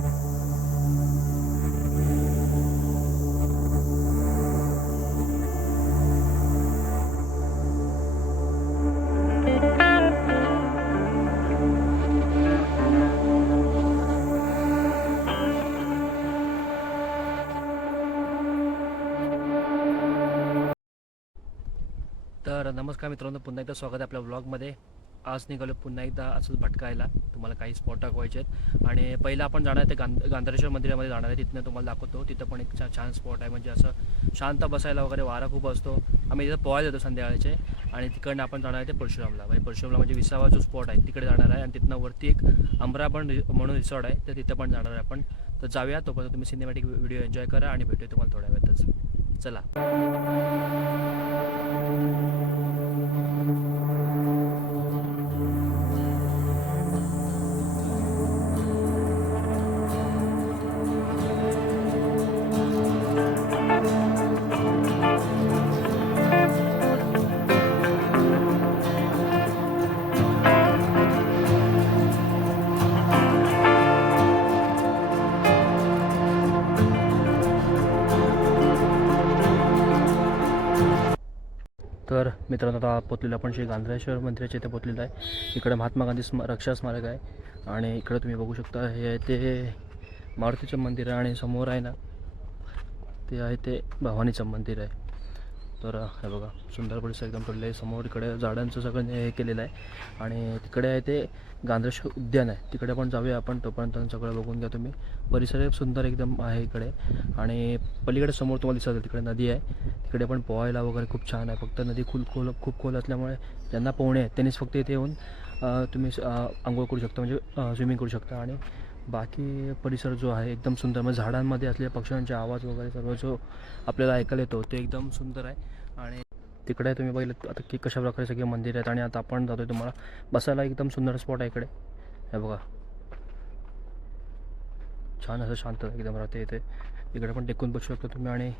तर नमस्कार मित्रांनो पुन्हा एकदा स्वागत आहे आपल्या ब्लॉगमध्ये आज निघालो पुन्हा एकदा असंच भटकायला. तुम्हाला काही स्पॉट दाखवायचे आहेत. आणि पहिलं आपण जाणार आहे ते गांध गांधरेश्वर मंदिरामध्ये जाणार आहे. तिथनं तुम्हाला दाखवतो. तिथं पण एक छान स्पॉट आहे. म्हणजे असं शांत बसायला वगैरे वारा खूप असतो. आम्ही तिथं पोहायला येतो संध्याकाळचे. आणि तिकडनं आपण जाणार आहे ते परशुरामला. म्हणजे परशुरामला म्हणजे विसावा जो स्पॉट आहे तिकडे जाणार आहे. आणि तिथनं वरती एक अमराबण म्हणून रिसॉर्ट आहे. तर तिथं पण जाणार आहे आपण. तर जाऊया. तोपर्यंत तुम्ही सिनेमॅटिक व्हिडिओ एन्जॉय करा आणि भेटूया तुम्हाला थोड्या वेळातच. चला. मित्रांनो आता पोचलेलो आपण श्री गांधरेश्वर मंदिराच्या इथे पोचलेलं आहे. इकडे महात्मा गांधी स्म रक्षा स्मारक आहे. आणि इकडे तुम्ही बघू शकता हे आहे ते मारुतीचं मंदिर आहे आणि समोर आहे ना ते आहे ते भवानीचं मंदिर आहे. तर हे बघा सुंदर परिसर एकदम पडले आहे समोर इकडे झाडांचं सगळं हे केलेलं आहे. आणि तिकडे आहे ते गांधरेश्वर उद्यान आहे. तिकडे पण जाऊया आपण. तोपर्यंत सगळं बघून घ्या तुम्ही. परिसर सुंदर एकदम आहे इकडे. आणि पलीकडे समोर तुम्हाला दिसत आहे तिकडे नदी आहे. तिकडे पण पोहायला वगैरे खूप छान आहे. फक्त नदी खूप खोल खूप खोल असल्यामुळे ज्यांना पोहणे आहेत त्यांनीच फक्त इथे येऊन तुम्ही आंघोळ करू शकता. म्हणजे स्विमिंग करू शकता. आणि बाकी परिसर जो आहे एकदम सुंदर. म्हणजे झाडांमध्ये असलेल्या पक्ष्यांचे आवाज वगैरे सर्व जो आपल्याला ऐकायला येतो ते एकदम सुंदर आहे. आणि तिकडे तुम्ही बघितलं आता की कशाप्रकारे सगळे मंदिर आहेत आणि आता आपण जातो तुम्हाला बसायला एकदम सुंदर स्पॉट आहे इकडे. हे बघा. छान असं शांत एकदम राहते इथे. इकडे पण टेकून बसू शकतो तुम्ही आणि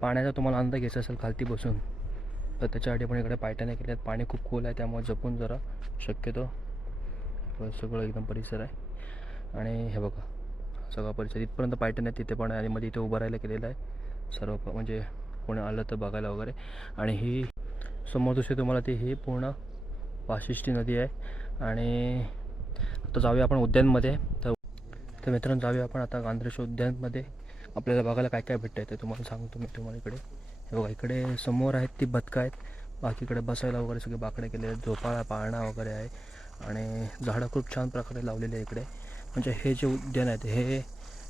पाण्याचा तुम्हाला आनंद घ्यायचा असेल खालती बसून तर त्याच्यासाठी पण इकडे पायट्याने केल्या आहेत पाणी खूप खोल आहे त्यामुळे जपून जरा शक्यतो सगळं एकदम परिसर आहे. आणि हे बघा सगळा परिसर इथपर्यंत पायटन आहे तिथे पण आणि मध्ये इथे उभं राहायला केलेलं आहे. सर्व प- म्हणजे कोणी आलं तर बघायला वगैरे. आणि ही समोर दुसरी तुम्हाला ती ही पूर्ण वाशिष्ठी नदी आहे. आणि आता जाऊया आपण उद्यानमध्ये. तर तर मित्रांनो जाऊया आपण आता गांधरेश उद्यानमध्ये. आपल्याला बघायला काय काय भेटतं ते तुम्हाला सांगतो मी तुम्हाला इकडे. हे बघा इकडे समोर आहेत ती बदकं आहेत. बाकीकडे बसायला वगैरे सगळे बाकडे केले आहेत. झोपाळा पाळणा वगैरे आहे. आणि झाडं खूप छान प्रकारे लावलेली आहे इकडे. म्हणजे हे जे उद्यान आहे हे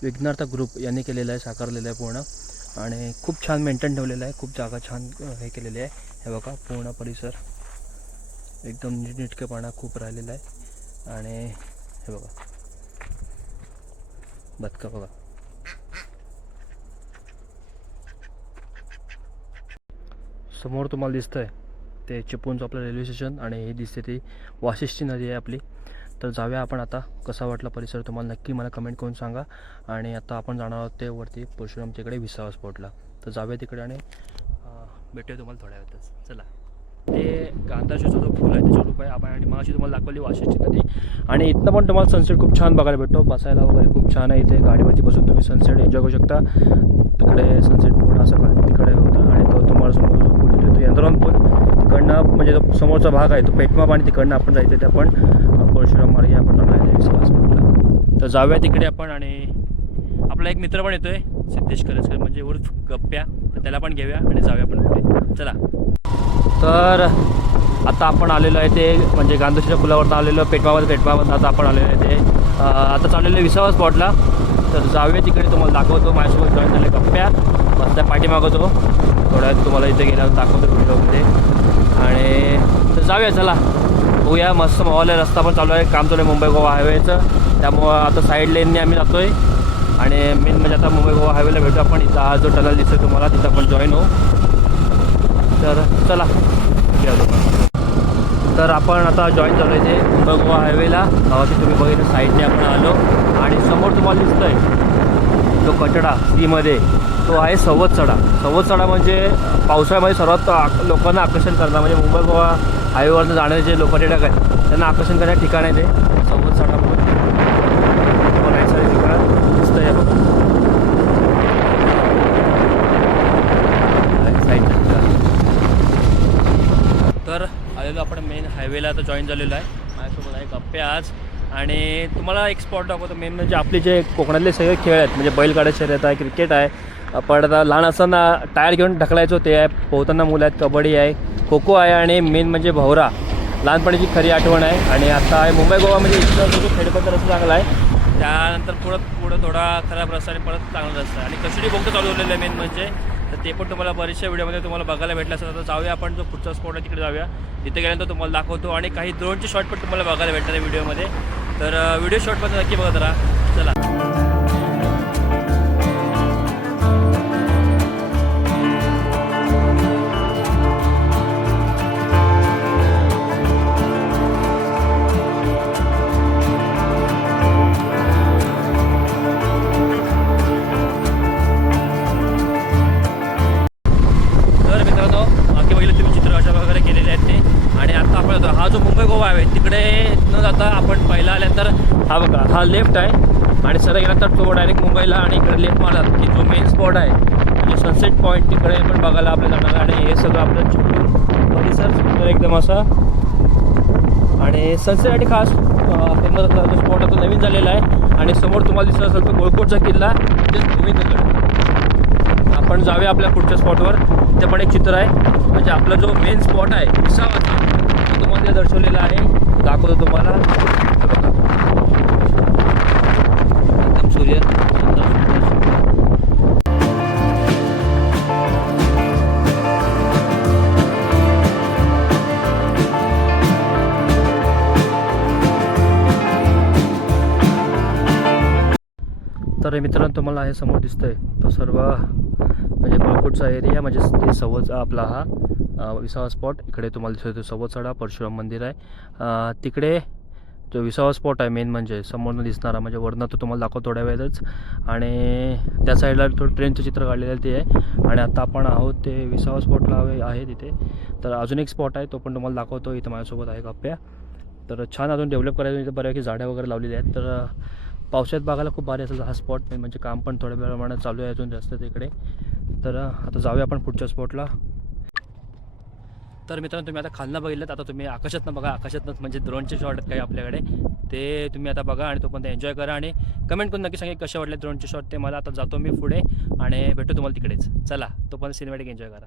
विघ्नार्थ ग्रुप यांनी केलेलं आहे साकारलेलं आहे पूर्ण. आणि खूप छान मेंटेन ठेवलेलं आहे खूप जागा छान हे केलेली आहे. हे बघा पूर्ण परिसर एकदम नीटनेटकेपणा खूप राहिलेला आहे. आणि हे बघा. बदका बघा. समोर तुम्हाला दिसतंय ते चिपळूणचं आपलं रेल्वे स्टेशन आणि हे दिसते ती वाशिष्ठी नदी आहे आपली. तर जाऊया आपण आता. कसा वाटला परिसर तुम्हाला? नक्की मला कमेंट करून सांगा. आणि आता आपण जाणार आहोत ते वरती. परशुराम तिकडे विसावा स्पॉटला तर जाऊया तिकडे आणि भेटूया तुम्हाला थोड्या वेळातच चला. ते गांधारचं जो फुल आहे त्याच्या रूप आहे आपण आणि मागाशी तुम्हाला दाखवली वाशीची नदी. आणि इथनं पण तुम्हाला सनसेट खूप छान बघायला भेटतो. बसायला वगैरे खूप छान आहे इथे. गाडीवरती बसून तुम्ही सनसेट एन्जॉय करू शकता. तिकडे सनसेट पूर्ण असं तिकडे होतं. आणि तो पूल तो यंत्रण पूल तिकडनं म्हणजे जो समोरचा भाग आहे तो पेटमाप आणि तिकडनं आपण जायचं ते आपण परशुराम मार्गे आपण जाणार आहे विश्वास म्हटलं तर जाऊया तिकडे आपण आणि आपला एक मित्र पण येतोय सिद्धेश करजकर. म्हणजे उर्फ गप्प्या. तर त्याला पण घेऊया आणि जाऊया आपण पुढे चला. तर आता आपण आलेलो आहे ते म्हणजे गांधीच्या पुलावरनं आलेलो पेटमावर पेटमावर आता आपण आलेलो आहे ते. आता चाललेलं आहे विसावा स्पॉटला. तर जाऊया तिकडे तुम्हाला दाखवतो. माझ्यासोबत जॉईन झाले गप्प्या रस्त्या पाठी मागवतो थोड्यात तुम्हाला इथे गेल्यावर दाखवतो व्हिडिओमध्ये. आणि तर जाऊया चला. बघूया मस्त मॉल आहे. रस्ता पण चालू आहे. काम चालू आहे मुंबई गोवा हायवेचं त्यामुळं आता साईड लेनने आम्ही जातो आहे आणि मेन म्हणजे आता मुंबई गोवा हायवेला भेटू आपण. इथं हा जो टनल दिसतो तुम्हाला तिथं आपण जॉईन होऊ. तर चला या तर आपण आता जॉईन झालो आहे मुंबई गोवा हायवेला गावाची तुम्ही बघितलं साईडने आपण आलो. आणि समोर तुम्हाला दिसतंय तो कचडा सीमध्ये तो आहे सवतसडा. सवतसडा म्हणजे पावसाळ्यामध्ये सर्वात आक- लोकांना आकर्षण करणार म्हणजे मुंबई गोवा हायवेवरनं जाणारे जे लोक आहेत त्यांना आकर्षण करण्याचं ठिकाण आहे ते सवतसडा बघायचं आहे ठिकाण आता जॉईन झालेलो आहे. माझ्यासोबत आहे गप्पे आज. आणि तुम्हाला एक स्पॉट दाखवतो. मेन म्हणजे आपले जे कोकणातले सगळे खेळ आहेत म्हणजे बैलगाडा शर्यत आहे क्रिकेट आहे. पण आता लहान असताना टायर घेऊन ढकलायचो ते आहे. पोहताना मुलं आहेत कबड्डी आहे खो खो आहे आणि मेन म्हणजे भवरा. लहानपणीची खरी आठवण आहे. आणि आता आहे मुंबई गोवा म्हणजे इतकं म्हणजे खेळपत्र रस्ता चांगला आहे. त्यानंतर पुढं पुढं थोडा खराब रस्ता आणि परत चांगला रस्ता आणि कशुरी बोगदा चालू झालेलं आहे मेन म्हणजे ते पण तुम्हाला बरेचशा व्हिडिओमध्ये तुम्हाला बघायला भेटलं असेल. तर जाऊया आपण जो पुढचा स्पॉट आहे तिकडे जाऊया. तिथे गेल्यानंतर तुम्हाला दाखवतो आणि काही ड्रोनचे शॉट पण तुम्हाला बघायला भेटणार आहे व्हिडिओमध्ये. तर व्हिडिओ शॉटमध्ये नक्की बघत राहा चला. हा बघा हा लेफ्ट आहे आणि सरळ तर तो डायरेक्ट मुंबईला आणि इकडे लेफ्ट मारला की जो मेन स्पॉट आहे म्हणजे सनसेट पॉईंट तिकडे पण बघायला आपल्याला जाणार आणि हे सगळं आपलं चिपळूण परिसर सुंदर एकदम असा. आणि सनसेट आणि खास फेमस असलेला जो स्पॉट आता नवीन झालेला आहे. आणि समोर तुम्हाला दिसत असेल तो गोळकोटचा किल्ला म्हणजेच गोविंदगड आपण जाऊया आपल्या पुढच्या स्पॉटवर ते पण एक चित्र आहे. म्हणजे आपला जो मेन स्पॉट आहे विसावाचा तो तुम्हाला दर्शवलेला आहे दाखवतो तुम्हाला. म्हणजे हे तर मित्रांनो तुम्हाला हे समोर दिसतंय. तो सर्व म्हणजे गोलकोटचा एरिया म्हणजे ते सवच आपला हा विसावा स्पॉट इकडे तुम्हाला दिसतो तो सवतसडा परशुराम मंदिर आहे. तिकडे तो विसावा स्पॉट आहे मेन म्हणजे. समोरनं दिसणारा. म्हणजे वरनं तो तुम्हाला दाखवतो थोड्या वेळेतच. आणि त्या साईडला तो ट्रेनचं चित्र काढलेलं आहे ते आहे. आणि आता आपण आहोत ते विसावा स्पॉटला आहे तिथे. तर अजून एक स्पॉट आहे. तो पण तुम्हाला दाखवतो. इथं माझ्यासोबत आहे गप्प्या. तर छान अजून डेव्हलप करायचं इथं बऱ्यापैकी झाडं वगैरे लावलेली आहेत. तर पावसाळ्यात बघायला खूप भारी असेल हा स्पॉट म्हणजे काम पण थोड्या प्रमाणात चालू आहे अजून जास्त तिकडे. तर आता जाऊया आपण पुढच्या स्पॉटला तर मित्रांनो तुम्ही आता खालनं बघितलं आता तुम्ही आकाशातनं बघा. आकाशातनं म्हणजे ड्रोनचे शॉट आहेत काही आपल्याकडे. ते तुम्ही आता बघा आणि तोपर्यंत एन्जॉय करा आणि कमेंट करून नक्की सांगा कसे वाटले ड्रोनचे शॉट ते. मला आता जातो मी पुढे आणि भेटू तुम्हाला तिकडेच. चला तोपर्यंत सिनेमॅटिक एन्जॉय करा.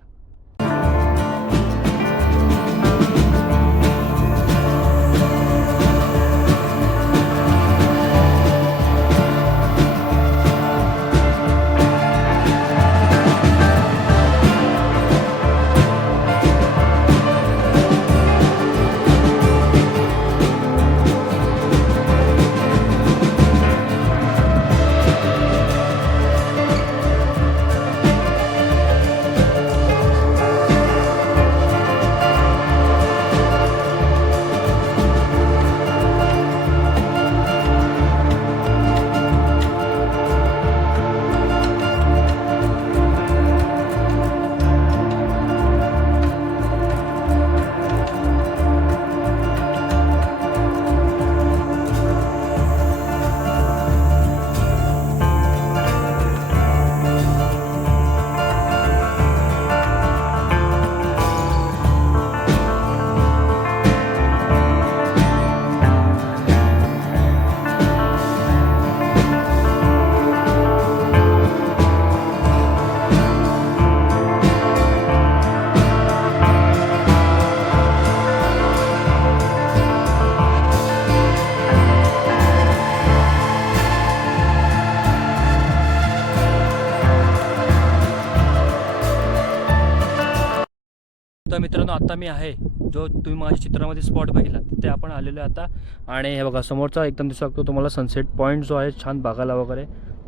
तर मित्रांनो आता मी आहे जो तुम्ही माझ्या चित्रामध्ये स्पॉट बघितला तिथे आपण आलेलो आहे आता. आणि हे बघा समोरचा एकदम दिसू शकतो तुम्हाला सनसेट पॉईंट जो आहे छान बघायला वगैरे.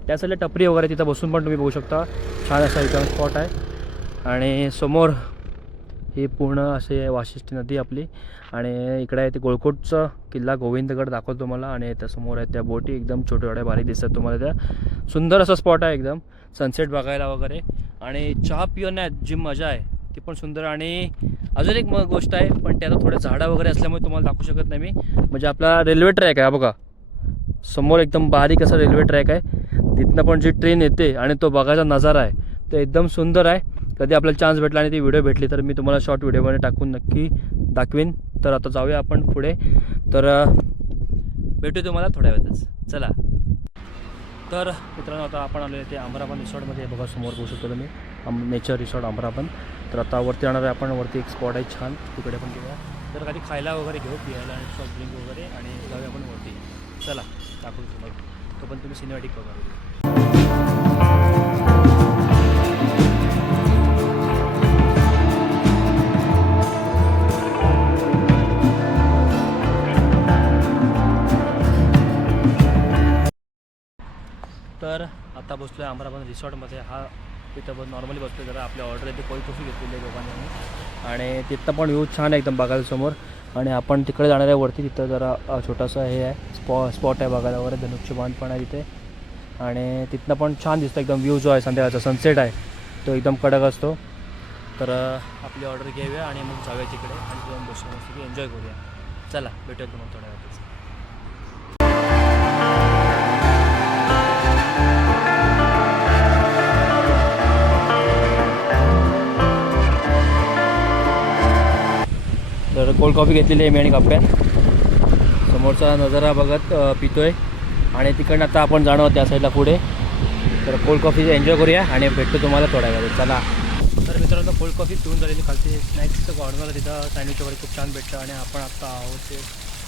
त्या साईडला टपरी वगैरे तिथं बसून पण तुम्ही बघू शकता. छान असा एकदम स्पॉट आहे. आणि समोर ही पूर्ण असे वाशिष्ठी नदी आपली. आणि इकडे आहे ते गोळकोटचं किल्ला गोविंदगड दाखवतो तुम्हाला. आणि त्या समोर आहे त्या बोटी एकदम छोट्या छोट्या बारीक दिसतात तुम्हाला त्या. सुंदर असा स्पॉट आहे एकदम सनसेट बघायला वगैरे. आणि चहा पिण्यात जी मजा आहे. ती पण सुंदर आणि अजून एक मग गोष्ट आहे पण त्याला थोडं थोडे झाडं वगैरे असल्यामुळे तुम्हाला दाखवू शकत नाही मी. म्हणजे आपला रेल्वे ट्रॅक आहे बघा. समोर एकदम बारीक असा रेल्वे ट्रॅक आहे. तिथनं पण जी ट्रेन येते आणि तो बघायचा नजारा आहे तो एकदम सुंदर आहे. कधी आपल्याला चान्स भेटला आणि ती व्हिडिओ भेटली तर मी तुम्हाला शॉर्ट व्हिडिओमध्ये टाकून नक्की दाखवीन. तर आता जाऊया आपण पुढे. तर भेटू तुम्हाला थोड्या वेळातच. चला. तर मित्रांनो आता आपण आलो ते अमरावती रिसॉर्टमध्ये बघा समोर बघू शकतो तुम्ही. अम नेचर रिसॉर्ट अमराबन तर आता वरती जाणार आहे आपण वरती एक स्पॉट आहे छान. तिकडे पण घेऊया तर काही खायला वगैरे घेऊ पियायला आणि सॉफ्ट ड्रिंक वगैरे आणि जाऊया आपण वरती. चला दाखवू तुम्हाला. तो पण तुम्ही सिनेमॅटिक बघा. तर आता बसलो आहे अमराबाद रिसॉर्टमध्ये हा तिथं नॉर्मली बसलो जरा आपल्या ऑर्डर आहे ते कशी घेतलेली आहे लोकांनी आणि तिथं पण व्ह्यू छान आहे एकदम बघायला समोर. आणि आपण तिकडे जाणार आहे वरती तिथं जरा छोटासा हे आहे स्पॉ स्पॉट आहे बघायला वगैरे धनुष्य बांध पण आहे तिथे. आणि तिथनं पण छान दिसतं एकदम व्ह्यू जो आहे संध्याकाळचा सनसेट आहे. तो एकदम कडक असतो. तर आपली ऑर्डर घेऊया आणि मग जाऊया तिकडे आणि दोन बसूया मस्त एन्जॉय करूया. चला भेटूया तुम्हाला थोड्या वेळातच. तर कोल्ड कॉफी घेतलेली आहे मी आणि कप्प्यात समोरचा नजारा बघत पितो आहे आणि तिकडनं आता आपण जाणं त्या साईडला पुढे. तर कोल्ड कॉफी एन्जॉय करूया आणि भेटतो तुम्हाला थोड्या वेळात चला. तर मित्रांनो कोल्ड कॉफी पिऊन झालेली खालती स्नॅक्सचं कॉर्नर तिथं सँडविच वगैरे खूप छान भेटतं आणि आपण आत्ता आहोत ते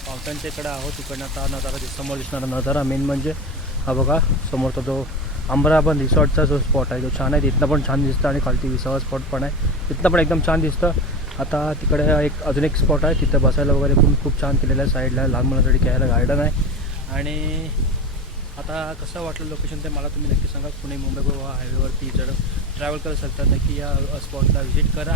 फाउंटनच्या इकडं आहोत. तिकडनं आता नजारा समोर दिसणारा नजारा मेन म्हणजे हा बघा समोरचा जो अंबराबन रिसॉर्टचा जो स्पॉट आहे तो छान आहे. तिथनं पण छान दिसतं आणि खालती विसावा स्पॉट पण आहे. तिथनं पण एकदम छान दिसतं. आता तिकडे एक अजून एक स्पॉट आहे. तिथं बसायला वगैरे पण खूप छान केलेलं आहे. साईडला लहान मुलांसाठी खेळायला गार्डन आहे. आणि आता कसं वाटलं लोकेशन ते मला तुम्ही नक्की सांगा. पुणे मुंबई गोवा हायवेवरती जर ट्रॅव्हल करू शकता नक्की या स्पॉटला व्हिजिट करा.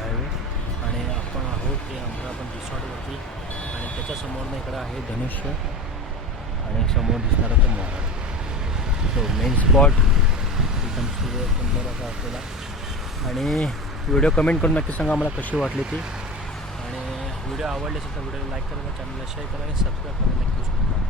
हायवे आणि आपण आहोत ते अमरावती रिसॉर्टवरती. आणि त्याच्यासमोरनं इकडं आहे धनुष्य. आणि समोर दिसणारा तो मोहरा तो मेन स्पॉट एकदम सूर्य सुंदर असा असलेला. आणि व्हिडिओ कमेंट करून नक्की सांगा मला कशी वाटली ती. आणि व्हिडिओ आवडले असेल तर व्हिडिओला लाईक करा चॅनलला शेअर करा आणि सबस्क्राईब करायला नक्की विसरू नका.